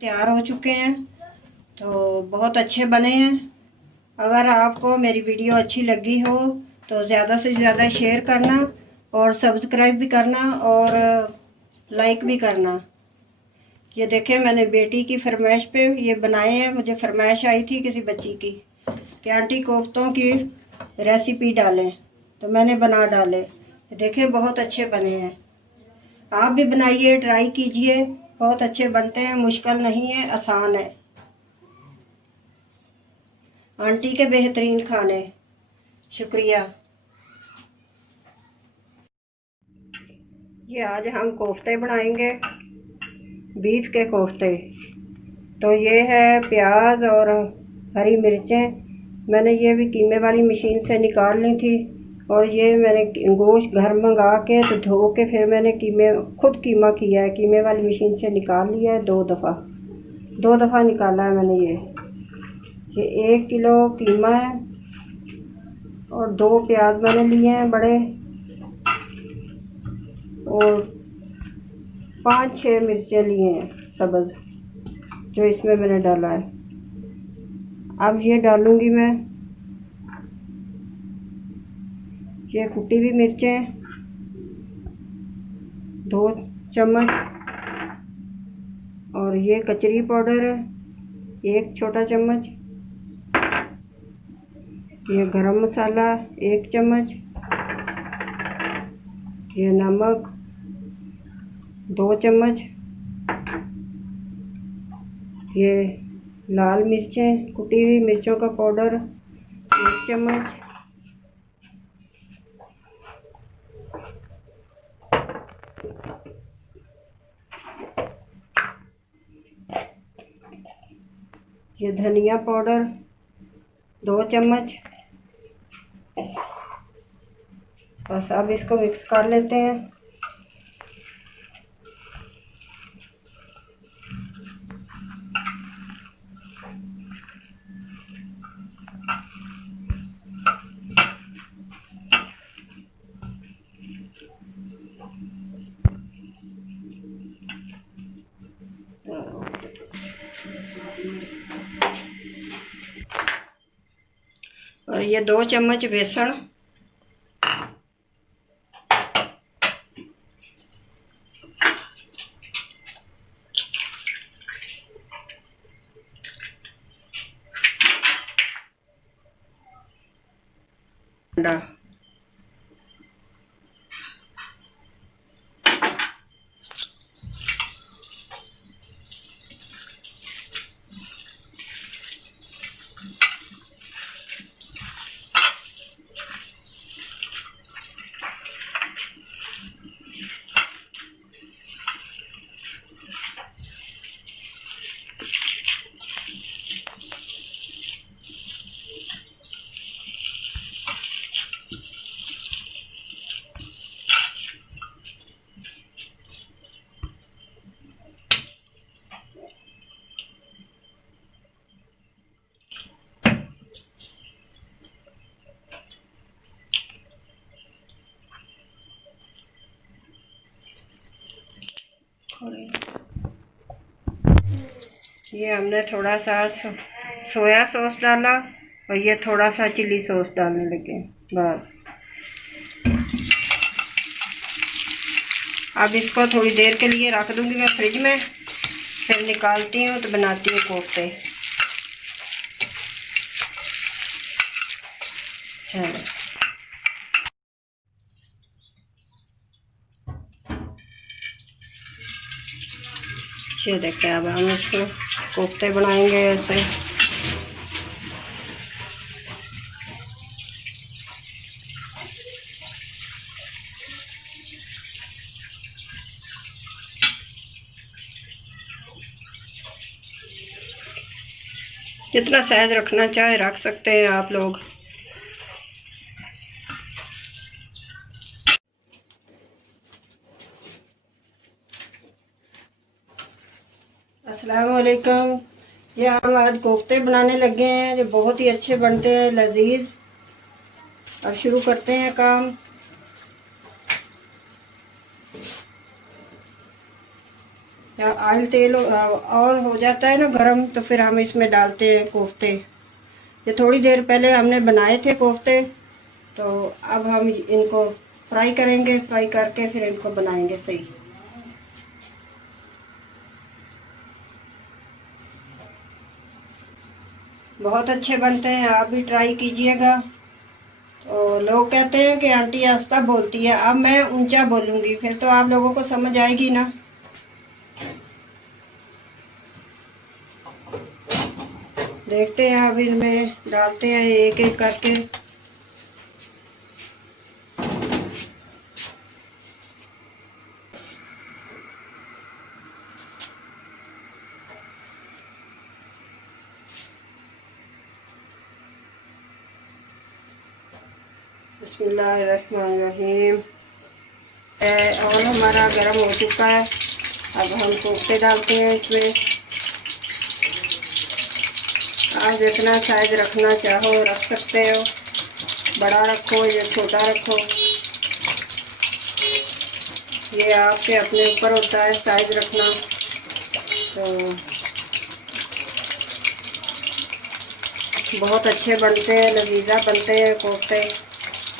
तैयार हो चुके हैं, तो बहुत अच्छे बने हैं। अगर आपको मेरी वीडियो अच्छी लगी हो तो ज़्यादा से ज़्यादा शेयर करना और सब्सक्राइब भी करना और लाइक भी करना। ये देखें, मैंने बेटी की फरमाइश पे ये बनाए हैं। मुझे फरमाइश आई थी किसी बच्ची की कि आंटी कोफ्तों की रेसिपी डालें, तो मैंने बना डाले। देखें, बहुत अच्छे बने हैं। आप भी बनाइए, ट्राई कीजिए, बहुत अच्छे बनते हैं। मुश्किल नहीं है, आसान है। आंटी के बेहतरीन खाने। शुक्रिया। ये आज हम कोफ्ते बनाएंगे, बीफ के कोफ्ते। तो ये है प्याज और हरी मिर्चें। मैंने ये भी कीमे वाली मशीन से निकाल ली थी। और ये मैंने गोश्त घर मंगा के तो धो के फिर मैंने खुद कीमा किया है। कीमे वाली मशीन से निकाल लिया है, दो दफ़ा निकाला है मैंने। ये 1 किलो कीमा है और 2 प्याज मैंने लिए हैं बड़े, और 5-6 मिर्चें लिए हैं सब्ज़, जो इसमें मैंने डाला है। अब ये डालूंगी मैं ये कुटी हुई मिर्चें 2 चम्मच, और ये कचरी पाउडर 1 छोटा चम्मच, ये गरम मसाला 1 चम्मच, ये नमक 2 चम्मच, ये लाल मिर्चें कुटी हुई मिर्चों का पाउडर 1 चम्मच, ये धनिया पाउडर 2 चम्मच। बस अब इसको मिक्स कर लेते हैं। और ये 2 चम्मच बेसन, अंडा, ये हमने थोड़ा सा सोया सॉस डाला, और ये थोड़ा सा चिली सॉस डालने लगे। बस अब इसको थोड़ी देर के लिए रख दूंगी मैं फ्रिज में, फिर निकालती हूँ तो बनाती हूँ कोफ्ते। चलो, ये देखते हैं। अब हम इसको कोफ्ते बनाएंगे ऐसे। जितना साइज रखना चाहे रख सकते हैं आप लोग। अस्सलाम वालेकुम। ये हम आज कोफ्ते बनाने लगे हैं, जो बहुत ही अच्छे बनते हैं, लजीज। अब शुरू करते हैं काम। या ऑयल तेल और हो जाता है ना गरम, तो फिर हम इसमें डालते हैं कोफ्ते। ये थोड़ी देर पहले हमने बनाए थे कोफ्ते, तो अब हम इनको फ्राई करेंगे। फ्राई करके फिर इनको बनाएंगे सही। बहुत अच्छे बनते हैं, आप भी ट्राई कीजिएगा। तो लोग कहते हैं कि आंटी आस्ता बोलती है, अब मैं ऊंचा बोलूंगी, फिर तो आप लोगों को समझ आएगी ना। देखते हैं, अब इनमें डालते हैं एक एक करके। बिस्मिल्लाहिर्रहमानिर्रहीम। और हमारा गरम हो चुका है। अब हम कोफ्ते डालते हैं इसमें। आप जितना साइज रखना चाहो रख सकते हो, बड़ा रखो या छोटा रखो, ये आपके अपने ऊपर होता है साइज रखना। तो बहुत अच्छे बनते हैं, लजीजा बनते हैं कोफ्ते।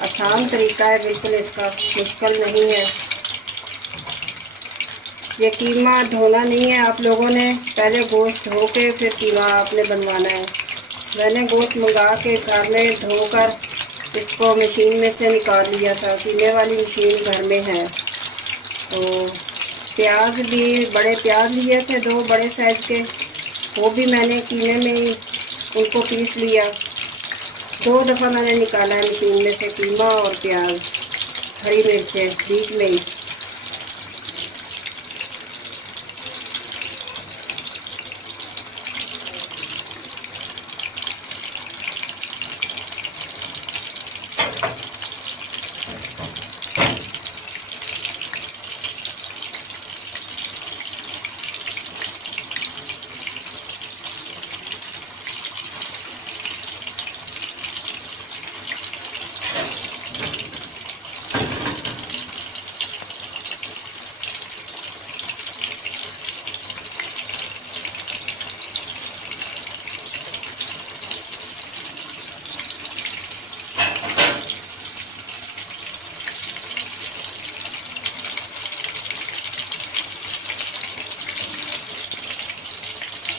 आसान तरीका है बिल्कुल, इसका मुश्किल नहीं है। ये कीमा धोना नहीं है आप लोगों ने, पहले गोश्त धो के फिर कीमा आपने बनवाना है। मैंने गोश्त मंगा के घर में धोकर इसको मशीन में से निकाल लिया था, कीमे वाली मशीन घर में है। तो प्याज भी, बड़े प्याज लिए थे 2 बड़े साइज़ के, वो भी मैंने कीमे में ही उनको पीस लिया। 2 दफ़ा मैंने निकाला है मशीन में से कीमा और प्याज, हरी मिर्चें बीच में ही।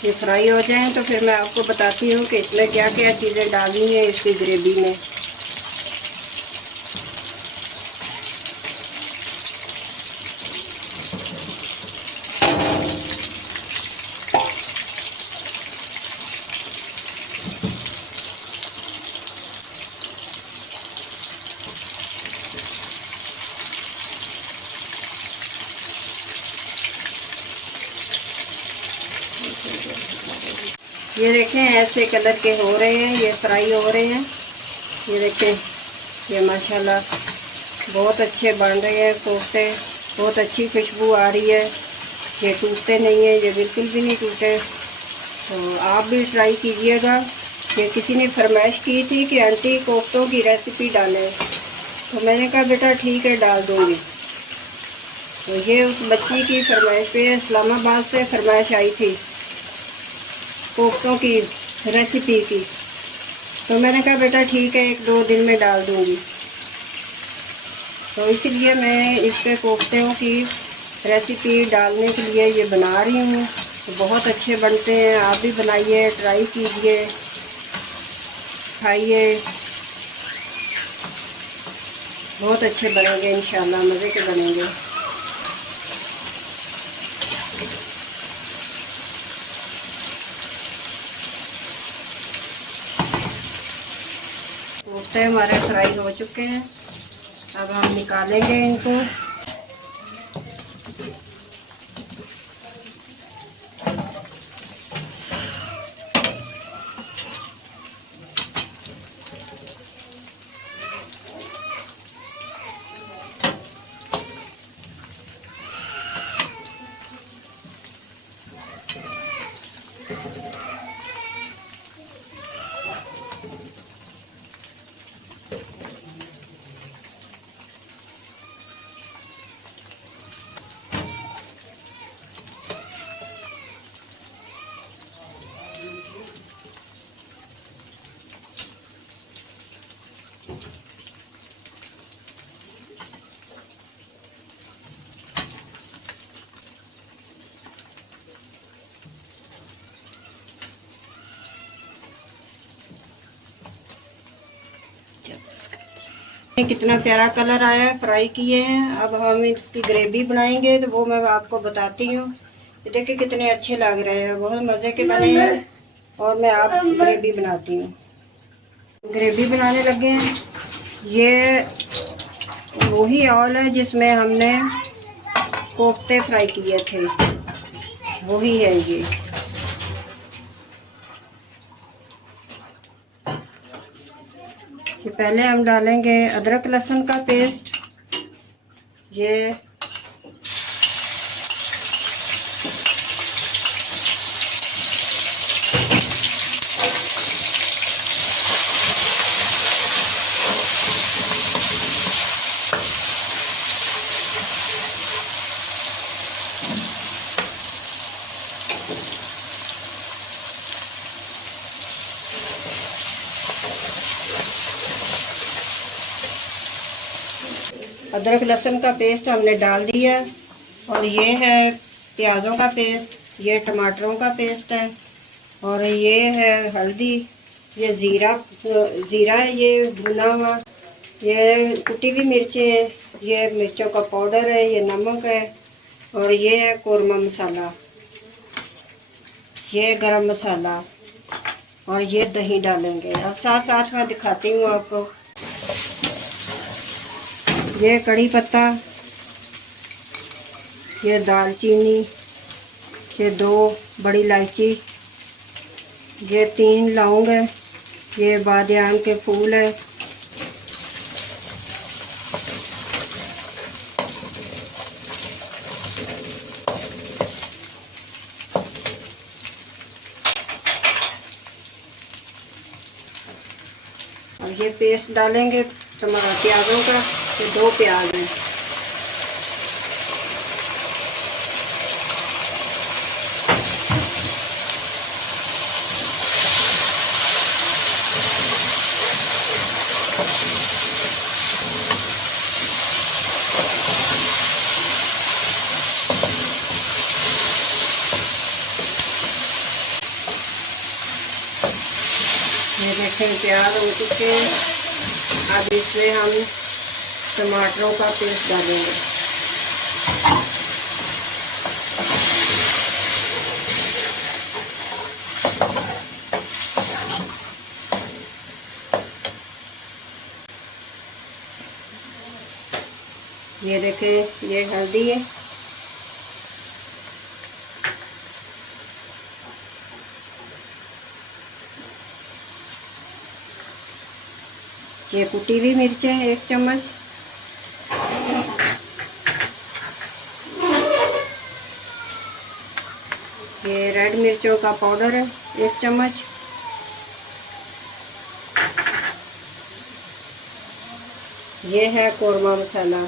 ये फ्राई हो जाएं तो फिर मैं आपको बताती हूँ कि इसमें क्या क्या चीज़ें डालनी है इसकी ग्रेवी में। ये देखें ऐसे कलर के हो रहे हैं, ये फ्राई हो रहे हैं। ये देखें, ये माशाल्लाह बहुत अच्छे बन रहे हैं कोफ्ते, बहुत अच्छी खुशबू आ रही है। ये टूटते नहीं है, ये बिल्कुल भी नहीं टूटे। तो आप भी ट्राई कीजिएगा। ये किसी ने फरमाइश की थी कि आंटी कोफ्तों की रेसिपी डालें, तो मैंने कहा बेटा ठीक है डाल दूँगी। तो ये उस बच्ची की फरमाइश पे इस्लामाबाद से फरमाइश आई थी कोफ्तों की रेसिपी की, तो मैंने कहा बेटा ठीक है 1-2 दिन में डाल दूँगी। तो इसीलिए मैं इस पे कोफ्तों की रेसिपी डालने के लिए ये बना रही हूँ। तो बहुत अच्छे बनते हैं, आप भी बनाइए, ट्राई कीजिए, खाइए। बहुत अच्छे बनेंगे इंशाल्लाह, मज़े के बनेंगे। कोफ्ते हमारे फ्राई हो चुके हैं, अब हम निकालेंगे इनको। कितना प्यारा कलर आया है, फ्राई किए हैं। अब हम इसकी ग्रेवी बनाएंगे तो वो मैं आपको बताती हूँ। देखिए कितने अच्छे लग रहे हैं, बहुत मज़े के बने हैं। और मैं आप ग्रेवी बनाती हूँ। ग्रेवी बनाने लगे हैं। ये वही ऑयल है जिसमें हमने कोफ्ते फ्राई किए थे, वही है ये। पहले हम डालेंगे अदरक लहसुन का पेस्ट। ये अदरक लहसुन का पेस्ट हमने डाल दिया। और ये है प्याज़ों का पेस्ट, ये टमाटरों का पेस्ट है, और ये है हल्दी, ये ज़ीरा है, ये भुना हुआ, ये कुटी हुई मिर्चें हैं, ये मिर्चों का पाउडर है, ये नमक है, और ये है कौरमा मसाला, ये गरम मसाला, और ये दही डालेंगे। अब साथ साथ मैं दिखाती हूँ आपको। ये कड़ी पत्ता, ये दालचीनी, ये 2 बड़ी इलायची, ये 3 लौंग है, ये बादियान के फूल है, और ये पेस्ट डालेंगे प्याज़ों का। ये 2 प्याज हैं। ये देखें प्याज हो चुके हैं। अब इसमें हम टमाटरों का पेस्ट डालेंगे। ये देखें, ये हल्दी है, ये कुटी हुई मिर्च है 1 चम्मच, ये रेड मिर्चों का पाउडर है 1 चम्मच, ये है कौरमा मसाला,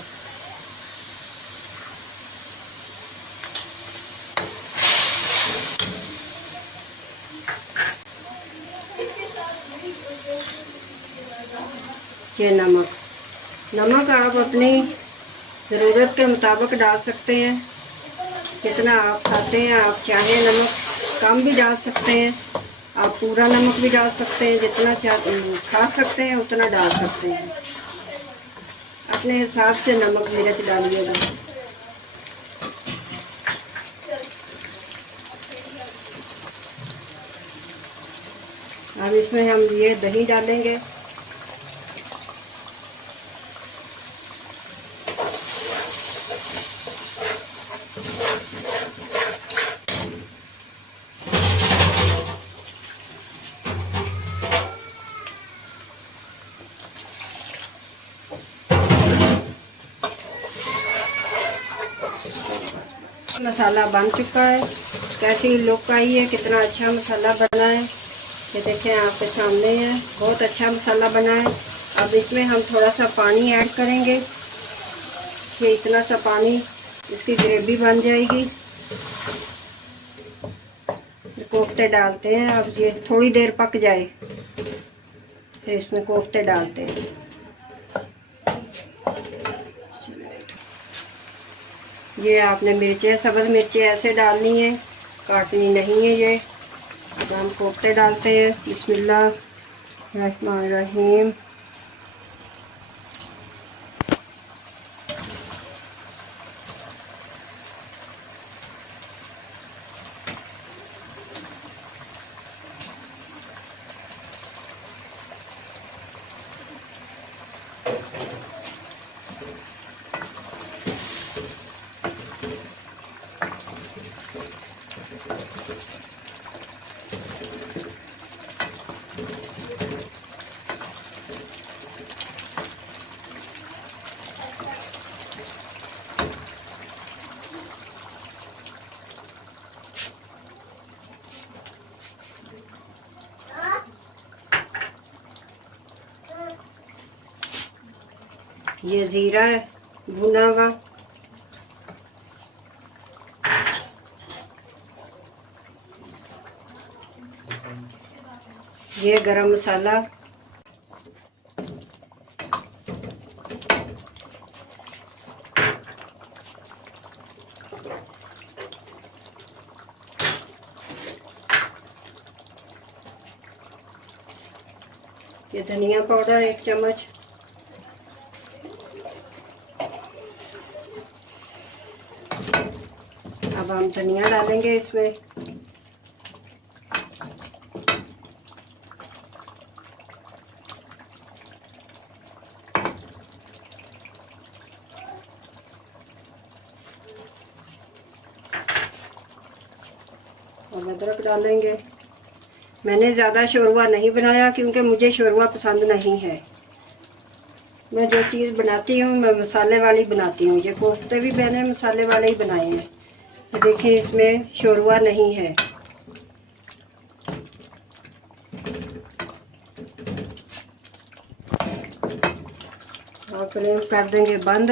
ये नमक आप अपनी ज़रूरत के मुताबिक डाल सकते हैं। जितना आप खाते हैं, आप चाहे नमक कम भी डाल सकते हैं, आप पूरा नमक भी डाल सकते हैं, जितना खा सकते हैं उतना डाल सकते हैं। अपने हिसाब से नमक मिर्च डालिएगा। अब इसमें हम ये दही डालेंगे। मसाला बन चुका है, कैसी लुक आई है, कितना अच्छा मसाला बना है। ये देखें आपके सामने है, बहुत अच्छा मसाला बना है। अब इसमें हम थोड़ा सा पानी ऐड करेंगे। ये इतना सा पानी, इसकी ग्रेवी बन जाएगी। कोफ्ते डालते हैं। अब ये थोड़ी देर पक जाए फिर इसमें कोफ्ते डालते हैं। ये आपने मिर्चें, सब्ज़ मिर्चें ऐसे डालनी है, काटनी नहीं है। ये अब हम कोफ्ते डालते हैं। बिस्मिल्लाह रहमान रहीम। ये ज़ीरा है भुना हुआ, ये गरम मसाला, ये धनिया पाउडर 1 चम्मच, अब हम धनिया डालेंगे इसमें, और अदरक डालेंगे। मैंने ज़्यादा शोरबा नहीं बनाया क्योंकि मुझे शोरबा पसंद नहीं है। मैं जो चीज़ बनाती हूँ मैं मसाले वाली बनाती हूँ। ये कोफ्ते भी मैंने मसाले वाले ही बनाए हैं। तो देखिए इसमें शोरबा नहीं है। और फ्लेम कर देंगे बंद।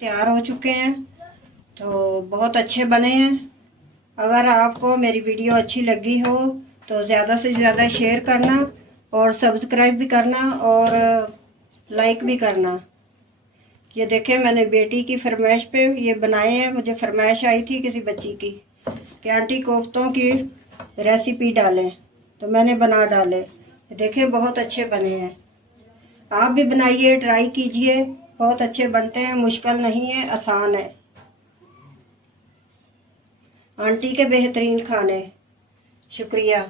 तैयार हो चुके हैं, तो बहुत अच्छे बने हैं। अगर आपको मेरी वीडियो अच्छी लगी हो तो ज़्यादा से ज़्यादा शेयर करना और सब्सक्राइब भी करना और लाइक भी करना। ये देखें मैंने बेटी की फरमाइश पे ये बनाए हैं। मुझे फरमाइश आई थी किसी बच्ची की कि आंटी कोफ्तों की रेसिपी डालें, तो मैंने बना डाले। देखें बहुत अच्छे बने हैं। आप भी बनाइए, ट्राई कीजिए, बहुत अच्छे बनते हैं। मुश्किल नहीं है, आसान है। आंटी के बेहतरीन खाने। शुक्रिया।